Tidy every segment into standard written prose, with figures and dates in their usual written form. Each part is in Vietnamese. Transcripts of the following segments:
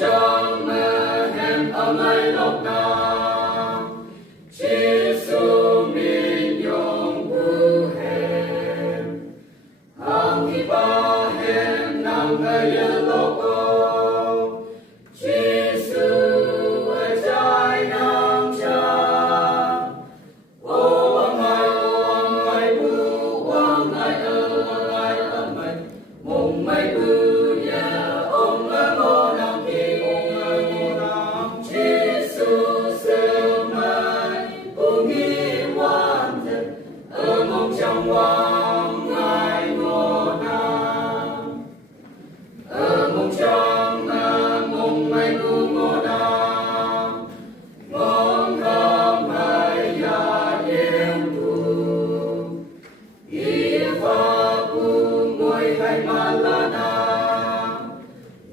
trong mơ hẹn âm ấy lúc nào Giêsu mình nhung bu hẹn hằng khi ba hẹn nằm ngay lúc cô Giêsu ở trái nằm cha ông ai bu ông ai âm ấy mong mây bu trong vang ngài ngô nam ở mong trong mong mây bu ngô nam mong khắp hai nhà đêm tu y pha bu ngồi hai ma la nam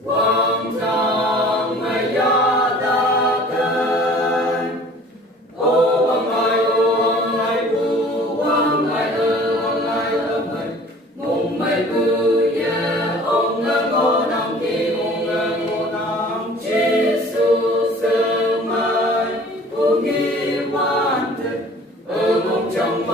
quang trang ngày ya ta cần ô quang ai bu quang ai mong mây bu ye ông ngô nam ki ông ngô nam Giêsu sớm mai bu nghi hoàn thực ở mong trong